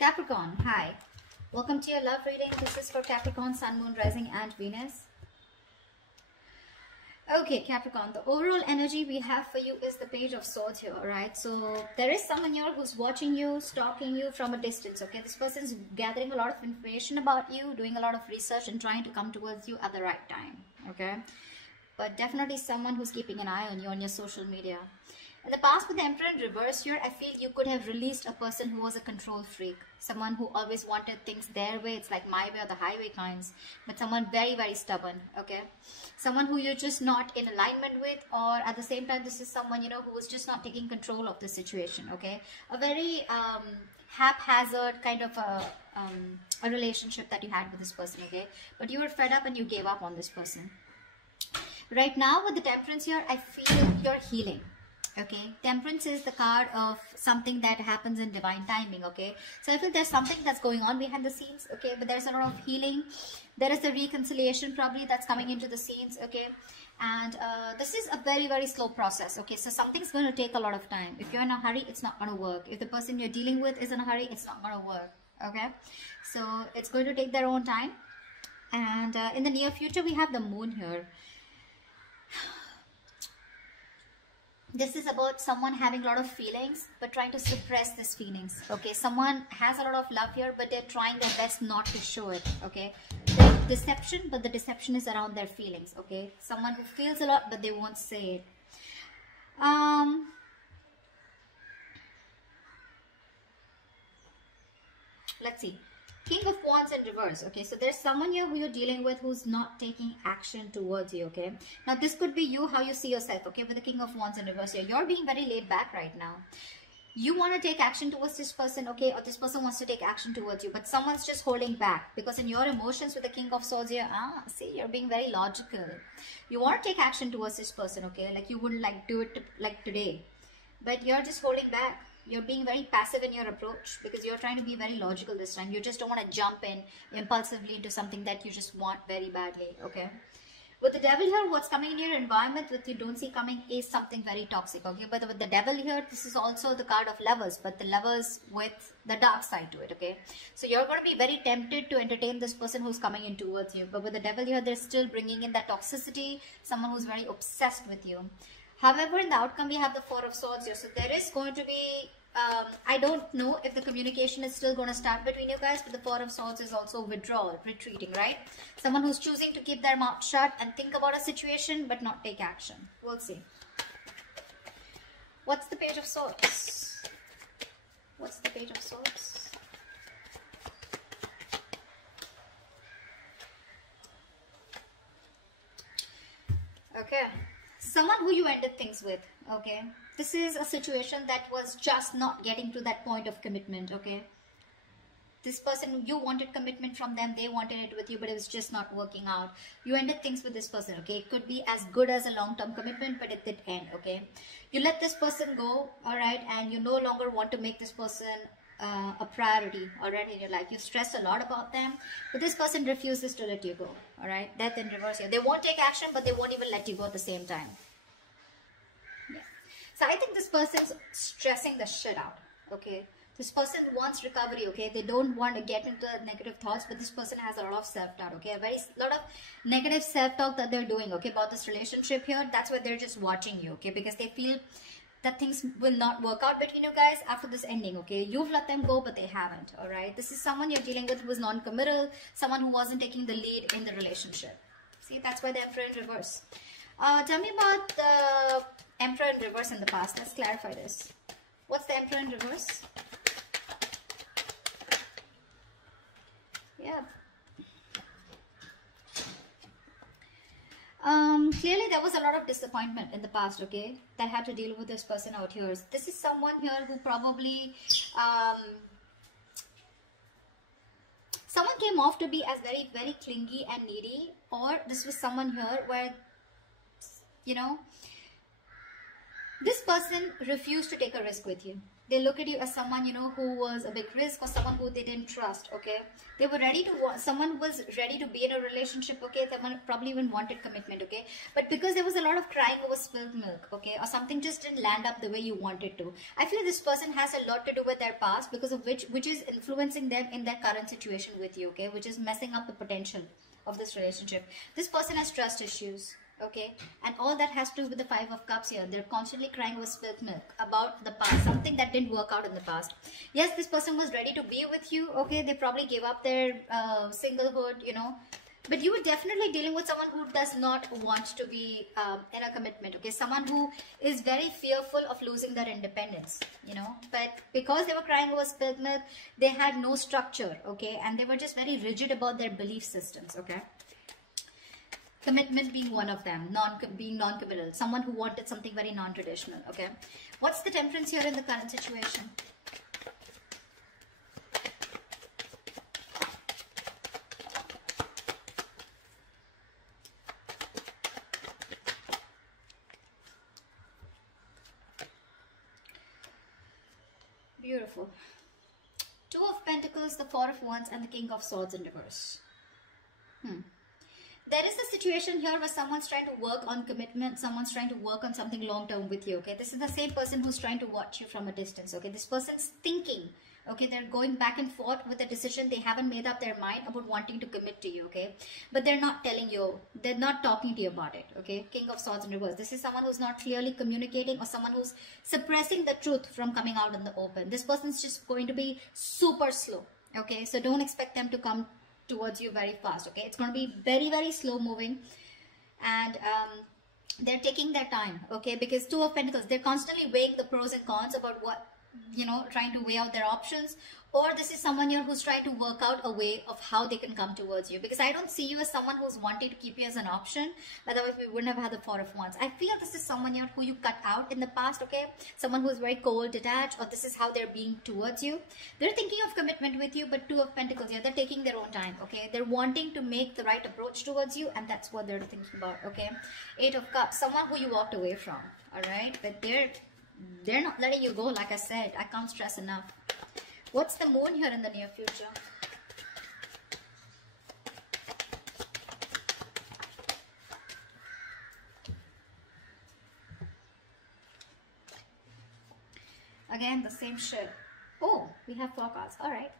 Capricorn, hi. Welcome to your love reading. This is for Capricorn, Sun, Moon, Rising and Venus. Okay, Capricorn, the overall energy we have for you is the Page of Swords here, alright? So, there is someone here who's watching you, stalking you from a distance, okay? This person's gathering a lot of information about you, doing a lot of research and trying to come towards you at the right time, okay? But definitely someone who's keeping an eye on you on your social media. In the past, with the Emperor in reverse here, I feel you could have released a person who was a control freak. Someone who always wanted things their way. It's like my way or the highway kinds. But someone very, very stubborn, okay? Someone who you're just not in alignment with, or at the same time, this is someone, you know, who was just not taking control of the situation, okay? A very haphazard kind of a relationship that you had with this person, okay? But you were fed up and you gave up on this person. Right now, with the Temperance here, I feel you're healing. Okay, Temperance is the card of something that happens in divine timing, okay? So I feel there's something that's going on behind the scenes, okay? But there's a lot of healing. There is the reconciliation probably that's coming into the scenes, okay? And this is a very, very slow process, okay? So something's going to take a lot of time. If you're in a hurry, it's not going to work. If the person you're dealing with is in a hurry, it's not going to work, okay? So it's going to take their own time. And in the near future, we have the Moon here. This is about someone having a lot of feelings, but trying to suppress these feelings, okay? Someone has a lot of love here, but they're trying their best not to show it, okay? There's deception, but the deception is around their feelings, okay? Someone who feels a lot, but they won't say it. Let's see. King of Wands in reverse, okay? So there's someone here who you're dealing with who's not taking action towards you, okay? Now, this could be you, how you see yourself, okay? With the King of Wands in reverse here. You're being very laid back right now. You want to take action towards this person, okay? Or this person wants to take action towards you. But someone's just holding back. Because in your emotions with the King of Swords here, see, you're being very logical. You want to take action towards this person, okay? Like you wouldn't like do it like today. But you're just holding back. You're being very passive in your approach because you're trying to be very logical this time. You just don't want to jump in impulsively into something that you just want very badly, okay? With the Devil here, what's coming in your environment that you don't see coming is something very toxic, okay? But with the Devil here, this is also the card of Lovers, but the Lovers with the dark side to it, okay? So you're going to be very tempted to entertain this person who's coming in towards you. But with the Devil here, they're still bringing in that toxicity, someone who's very obsessed with you. However, in the outcome, we have the Four of Swords here. So there is going to be, I don't know if the communication is still going to start between you guys, but the Four of Swords is also withdrawal, retreating, right? Someone who's choosing to keep their mouth shut and think about a situation, but not take action. We'll see. What's the Page of Swords? What's the Page of Swords? Okay. Someone who you ended things with, okay? This is a situation that was just not getting to that point of commitment, okay? This person, you wanted commitment from them, they wanted it with you, but it was just not working out. You ended things with this person, okay? It could be as good as a long-term commitment, but it did end, okay? You let this person go, all right? And you no longer want to make this person a priority already in your life. You stressed a lot about them, but this person refuses to let you go, all right? Death in reverse here. They won't take action, but they won't even let you go at the same time. Yeah. So I think this person's stressing the shit out, okay? This person wants recovery, okay? They don't want to get into negative thoughts, but this person has a lot of self-doubt, okay? A lot of negative self-talk that they're doing, okay? About this relationship here. That's why they're just watching you, okay? Because they feel that things will not work out between you guys after this ending, okay? You've let them go, but they haven't, all right? This is someone you're dealing with who is non-committal, someone who wasn't taking the lead in the relationship. See, that's why the Emperor in reverse. Tell me about the Emperor in reverse in the past. Let's clarify this. What's the Emperor in reverse? Yeah. Clearly there was a lot of disappointment in the past, okay, that had to deal with this person out here. This is someone here who probably someone came off to be as very, very clingy and needy, or this was someone here where, you know, this person refused to take a risk with you. They look at you as someone, you know, who was a big risk, or someone who they didn't trust, okay? They were ready to, someone was ready to be in a relationship, okay? Someone probably even wanted commitment, okay? But because there was a lot of crying over spilled milk, okay? Or something just didn't land up the way you wanted to. I feel this person has a lot to do with their past, because of which is influencing them in their current situation with you, okay? Which is messing up the potential of this relationship. This person has trust issues, okay, and all that has to do with the Five of Cups here. They're constantly crying with spilled milk about the past, something that didn't work out in the past. Yes, this person was ready to be with you, okay? They probably gave up their singlehood, you know, but you were definitely dealing with someone who does not want to be in a commitment, okay? Someone who is very fearful of losing their independence, you know, but because they were crying over spilled milk, they had no structure, okay, and they were just very rigid about their belief systems, okay? Commitment being one of them, being non-committal, someone who wanted something very non-traditional, okay? What's the Temperance here in the current situation? Beautiful. Two of Pentacles, the Four of Wands, and the King of Swords in reverse. There is a situation here where someone's trying to work on commitment, someone's trying to work on something long-term with you, okay? This is the same person who's trying to watch you from a distance, okay? This person's thinking, okay? They're going back and forth with a decision. They haven't made up their mind about wanting to commit to you, okay? But they're not telling you, they're not talking to you about it, okay? King of Swords in reverse. This is someone who's not clearly communicating, or someone who's suppressing the truth from coming out in the open. This person's just going to be super slow, okay? So don't expect them to come towards you very fast, okay? It's going to be very, very slow moving, and they're taking their time, okay? Because Two of Pentacles, they're constantly weighing the pros and cons about what, you know, trying to weigh out their options. Or this is someone here who's trying to work out a way of how they can come towards you, because I don't see you as someone who's wanting to keep you as an option. Otherwise we wouldn't have had the Four of Wands. I feel this is someone here who you cut out in the past, okay? Someone who's very cold, detached, or this is how they're being towards you. They're thinking of commitment with you, but Two of Pentacles here, they're taking their own time, okay? They're wanting to make the right approach towards you, and that's what they're thinking about, okay? Eight of Cups, someone who you walked away from, all right? But they're not letting you go, like I said. I can't stress enough. What's the Moon here in the near future? Again, the same shit. Oh, we have 4 cards. All right.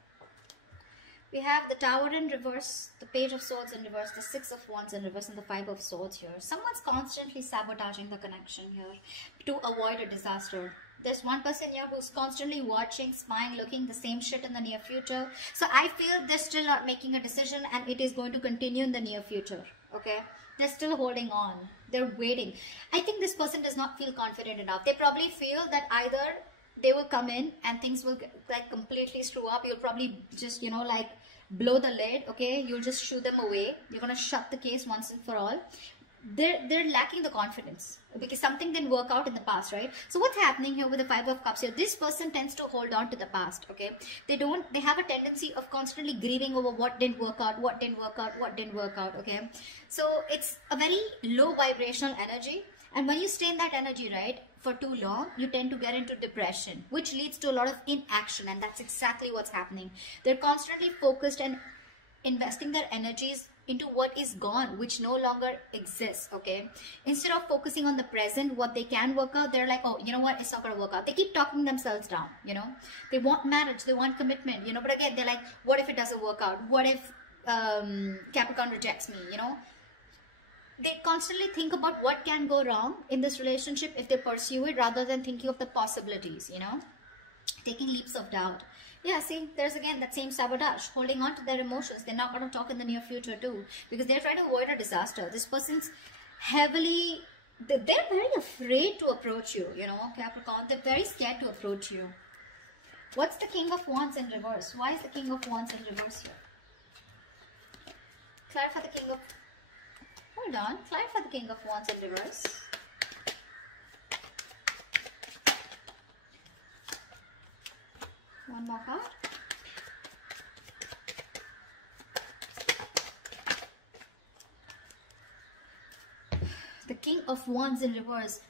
We have the Tower in reverse, the Page of Swords in reverse, the Six of Wands in reverse, and the Five of Swords here. Someone's constantly sabotaging the connection here to avoid a disaster. There's one person here who's constantly watching, spying, looking the same shit in the near future. So I feel they're still not making a decision, and it is going to continue in the near future, okay? They're still holding on. They're waiting. I think this person does not feel confident enough. They probably feel that either they will come in and things will like completely screw up. You'll probably just, you know, like blow the lid, okay? You'll just shoo them away. You're going to shut the case once and for all. They're lacking the confidence because something didn't work out in the past, right? So what's happening here with the Five of Cups here? This person tends to hold on to the past, okay? They have a tendency of constantly grieving over what didn't work out, what didn't work out, what didn't work out, okay? So it's a very low vibrational energy, and when you stay in that energy, right, for too long, you tend to get into depression, which leads to a lot of inaction, and that's exactly what's happening. They're constantly focused and investing their energies into what is gone, which no longer exists, okay? Instead of focusing on the present, what they can work out, they're like, oh, you know what, it's not going to work out. They keep talking themselves down, you know? They want marriage, they want commitment, you know? But again, they're like, what if it doesn't work out? What if Capricorn rejects me, you know? They constantly think about what can go wrong in this relationship if they pursue it, rather than thinking of the possibilities, you know? Taking leaps of doubt. Yeah, see, there's again that same sabotage, holding on to their emotions. They're not going to talk in the near future too, because they're trying to avoid a disaster. This person's heavily, they're very afraid to approach you, you know, Capricorn. They're very scared to approach you. What's the King of Wands in reverse? Why is the King of Wands in reverse here? Clarify the King of... Hold on. Clarify the King of Wands in reverse. One more card. The King of Wands in reverse.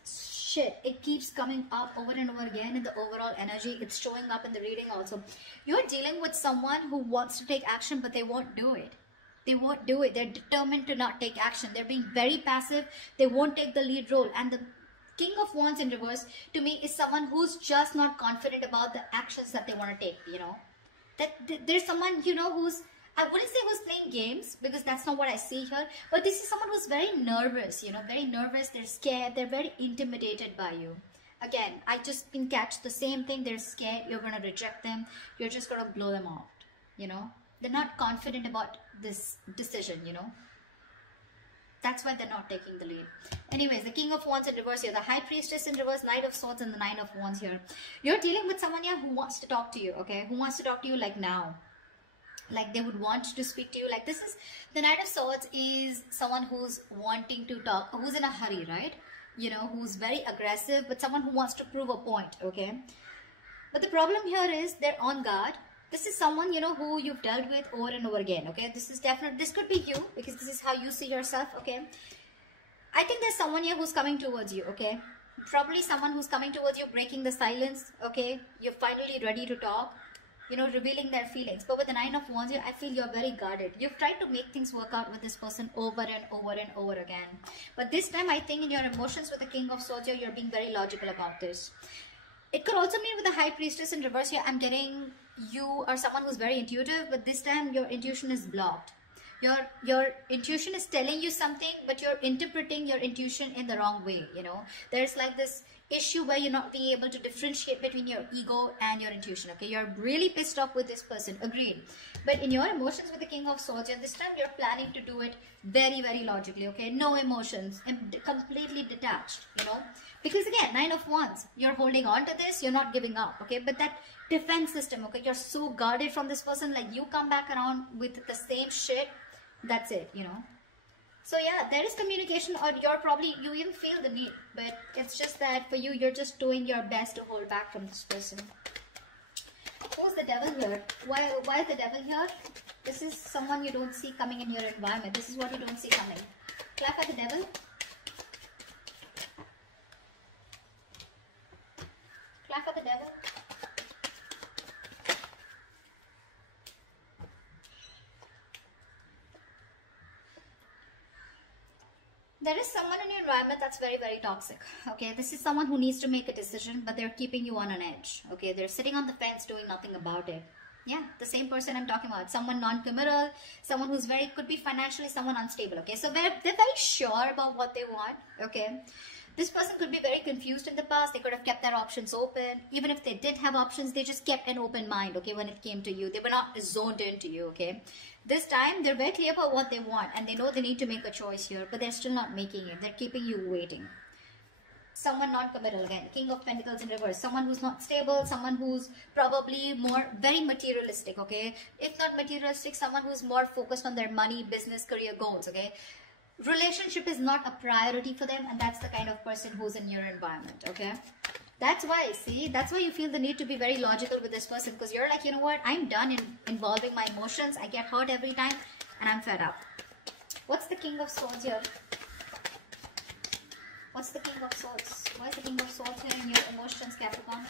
shit, it keeps coming up over and over again in the overall energy. It's showing up in the reading also. You're dealing with someone who wants to take action, but they won't do it. They won't do it. They're determined to not take action. They're being very passive. They won't take the lead role. And the King of Wands in reverse to me is someone who's just not confident about the actions that they want to take, you know. There's someone, you know, who's, I wouldn't say who's playing games, because that's not what I see here, but this is someone who's very nervous, you know, very nervous. They're scared. They're very intimidated by you. Again, I just can catch the same thing. They're scared. You're going to reject them. You're just going to blow them out, you know. They're not confident about this decision, you know. That's why they're not taking the lead. Anyways, the King of Wands in reverse here, the High Priestess in reverse, Knight of Swords, and the Nine of Wands here. You're dealing with someone here who wants to talk to you, okay? Who wants to talk to you like now. Like they would want to speak to you. Like this is, the Knight of Swords is someone who's wanting to talk, who's in a hurry, right? You know, who's very aggressive, but someone who wants to prove a point, okay? But the problem here is they're on guard. This is someone, you know, who you've dealt with over and over again, okay? This is definitely, this could be you, because this is how you see yourself, okay? I think there's someone here who's coming towards you, okay? Probably someone who's coming towards you, breaking the silence, okay? You're finally ready to talk, you know, revealing their feelings. But with the Nine of Wands here, I feel you're very guarded. You've tried to make things work out with this person over and over and over again. But this time, I think in your emotions with the King of Swords here, you're being very logical about this. It could also mean with the High Priestess in reverse here, I'm getting you are someone who's very intuitive, but this time your intuition is blocked. Your intuition is telling you something, but you're interpreting your intuition in the wrong way, you know. There's like this issue where you're not being able to differentiate between your ego and your intuition, okay. You're really pissed off with this person, agreed. But in your emotions with the King of Swords, and this time you're planning to do it very, very logically, okay. No emotions, and completely detached, you know. Because again, Nine of Wands, you're holding on to this, you're not giving up, okay. But that defense system, okay, you're so guarded from this person, like you come back around with the same shit, that's it, you know. So yeah, there is communication, or you even feel the need, but it's just that for you, you're just doing your best to hold back from this person. Who's the Devil here? Why is the Devil here? This is someone you don't see coming in your environment. This is what you don't see coming. Clap for the Devil. Clap for the Devil. There is someone in your environment that's very, very toxic, okay. This is someone who needs to make a decision, but they're keeping you on an edge, okay. They're sitting on the fence doing nothing about it. Yeah, the same person I'm talking about. Someone non-committal, someone who's could be financially someone unstable, okay. So they're very sure about what they want, okay. This person could be very confused in the past. They could have kept their options open. Even if they did have options, they just kept an open mind, okay, when it came to you. They were not zoned into you, okay. This time, they're very clear about what they want, and they know they need to make a choice here, but they're still not making it. They're keeping you waiting. Someone non-committal again. King of Pentacles in reverse. Someone who's not stable. Someone who's probably very materialistic, okay. If not materialistic, someone who's more focused on their money, business, career goals, okay. Relationship is not a priority for them, and that's the kind of person who's in your environment, okay. That's why, see, that's why you feel the need to be very logical with this person, because you're like, you know what, I'm done involving my emotions. I get hurt every time, and I'm fed up. What's the King of Swords here? What's the King of Swords? Why is the King of Swords here in your emotions, Capricorn?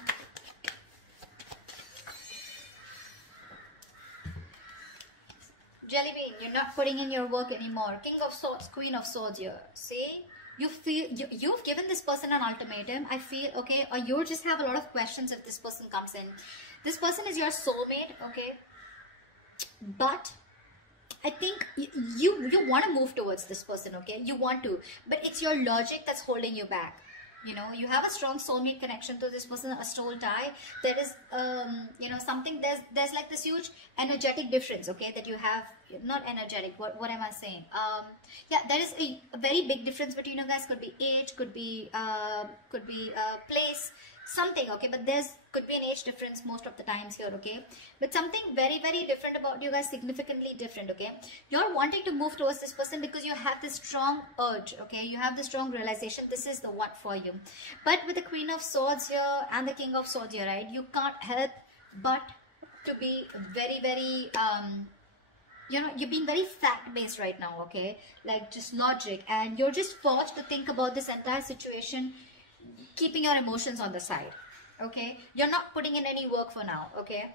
Jelly bean, you're not putting in your work anymore. King of Swords, Queen of Swords here. See? You feel, you've given this person an ultimatum, I feel, okay, or you just have a lot of questions if this person comes in. This person is your soulmate, okay, but I think you want to move towards this person, okay, you want to, but it's your logic that's holding you back. You know, you have a strong soulmate connection to this person, a soul tie. There is, you know, something, there's like this huge energetic difference, okay, that you have. Not energetic, what am I saying? Yeah, there is a very big difference between you guys. Could be age, could be place, something, okay, but could be an age difference most of the times here, okay, but something very, very different about you guys, significantly different, okay. You're wanting to move towards this person because you have this strong urge, okay, you have this strong realization this is the one for you. But with the Queen of Swords here and the King of Swords here, right, you can't help but to be very, very you know, you're being very fact-based right now, okay, like just logic, and you're just forced to think about this entire situation keeping your emotions on the side. Okay, you're not putting in any work for now. Okay,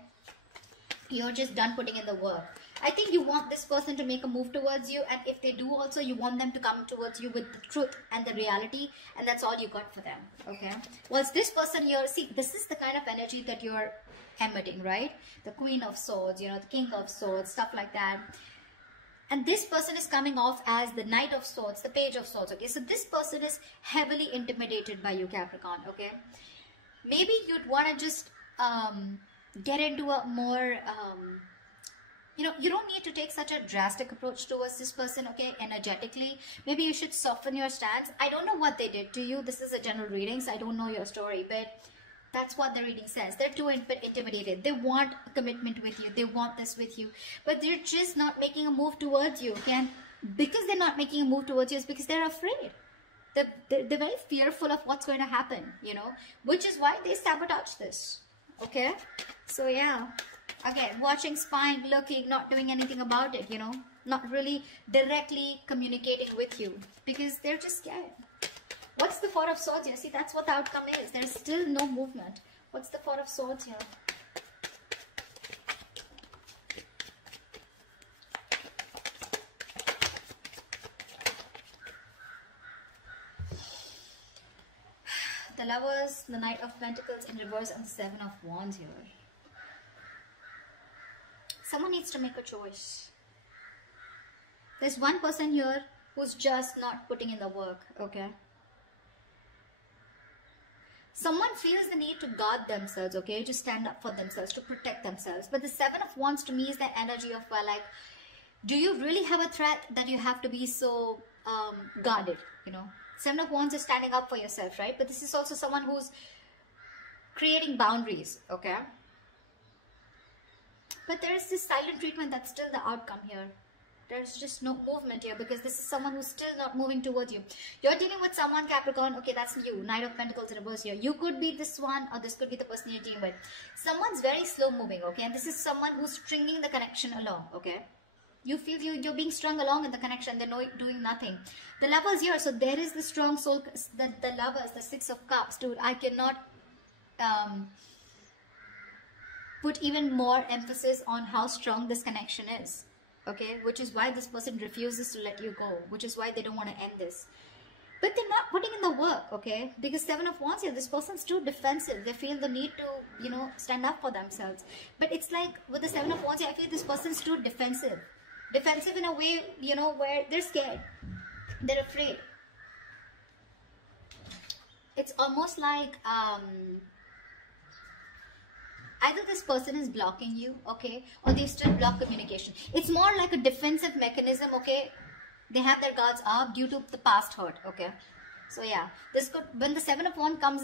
you're just done putting in the work. I think you want this person to make a move towards you, and if they do also, you want them to come towards you with the truth and the reality, and that's all you got for them. Okay, whilst this person here, see, this is the kind of energy that you're emitting, right? The Queen of Swords, you know, the King of Swords, stuff like that. And this person is coming off as the Knight of Swords, the Page of Swords. Okay, so this person is heavily intimidated by you, Capricorn. Okay, maybe you'd want to just get into a more you know, you don't need to take such a drastic approach towards this person. Okay, energetically, maybe you should soften your stance. I don't know what they did to you. This is a general reading, so I don't know your story, but that's what the reading says. They're too intimidated. They want a commitment with you. They want this with you, but they're just not making a move towards you. Okay, and because they're not making a move towards you, is because they're afraid. They're very fearful of what's going to happen, you know, which is why they sabotage this. Okay, so yeah, again, watching, spying, looking, not doing anything about it, you know, not really directly communicating with you because they're just scared. What's the Four of Swords here? See, that's what the outcome is. There's still no movement. What's the Four of Swords here? The Lovers, the Knight of Pentacles in reverse, and the Seven of Wands here. Someone needs to make a choice. There's one person here who's just not putting in the work, okay? Someone feels the need to guard themselves, okay? To stand up for themselves, to protect themselves. But the Seven of Wands to me is the energy of, well, like, do you really have a threat that you have to be so guarded, you know? Seven of Wands is standing up for yourself, right? But this is also someone who's creating boundaries, okay? But there is this silent treatment that's still the outcome here. There's just no movement here because this is someone who's still not moving towards you. You're dealing with someone, Capricorn, okay, that's you. Knight of Pentacles in reverse here. You could be this one, or this could be the person you're dealing with. Someone's very slow moving, okay? And this is someone who's stringing the connection along, okay? You feel you're being strung along in the connection. They're doing nothing. The Lovers here, so there is the strong soul, the Lovers, the Six of Cups. Dude, I cannot put even more emphasis on how strong this connection is. Okay, which is why this person refuses to let you go, which is why they don't want to end this. But they're not putting in the work, okay? Because Seven of Wands here, this person's too defensive. They feel the need to, you know, stand up for themselves. But it's like with the Seven of Wands here, I feel this person's too defensive. Defensive in a way, you know, where they're scared. They're afraid. It's almost like either this person is blocking you, okay, or they still block communication. It's more like a defensive mechanism, okay. They have their guards up due to the past hurt, okay. So yeah, this could, when the Seven of Wands comes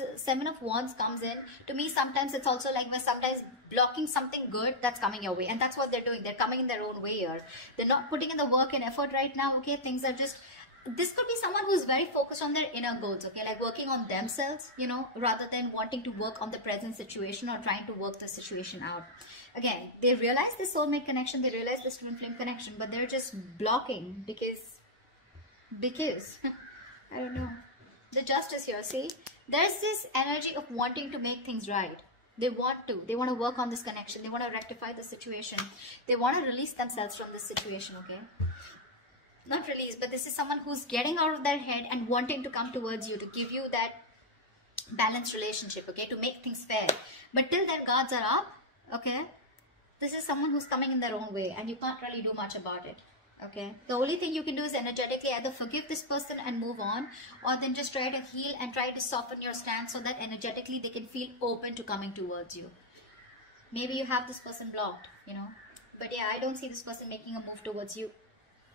in, to me sometimes it's also like when sometimes blocking something good that's coming your way, and that's what they're doing. They're coming in their own way here. They're not putting in the work and effort right now, okay. Things are just, this could be someone who's very focused on their inner goals, okay, like working on themselves, you know, rather than wanting to work on the present situation or trying to work the situation out. Again, they realize this soulmate connection, they realize this twin flame connection, but they're just blocking because I don't know. The Justice here, see, there's this energy of wanting to make things right. They want to work on this connection, they want to rectify the situation, they want to release themselves from this situation, okay. Not release, but this is someone who's getting out of their head and wanting to come towards you to give you that balanced relationship, okay, to make things fair. But till their guards are up, okay, this is someone who's coming in their own way and you can't really do much about it, okay. The only thing you can do is energetically either forgive this person and move on, or then just try to heal and try to soften your stance so that energetically they can feel open to coming towards you. Maybe you have this person blocked, you know, but yeah, I don't see this person making a move towards you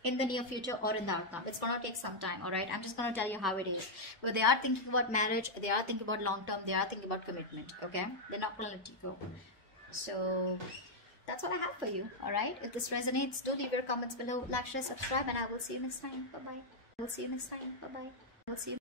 in the near future or in the outcome. It's going to take some time, alright? I'm just going to tell you how it is. But they are thinking about marriage, they are thinking about long term, they are thinking about commitment, okay? They're not going to let you go. So that's what I have for you, alright? If this resonates, do leave your comments below, like, share, subscribe, and I will see you next time. Bye-bye. I will see you next time. Bye-bye. I will see you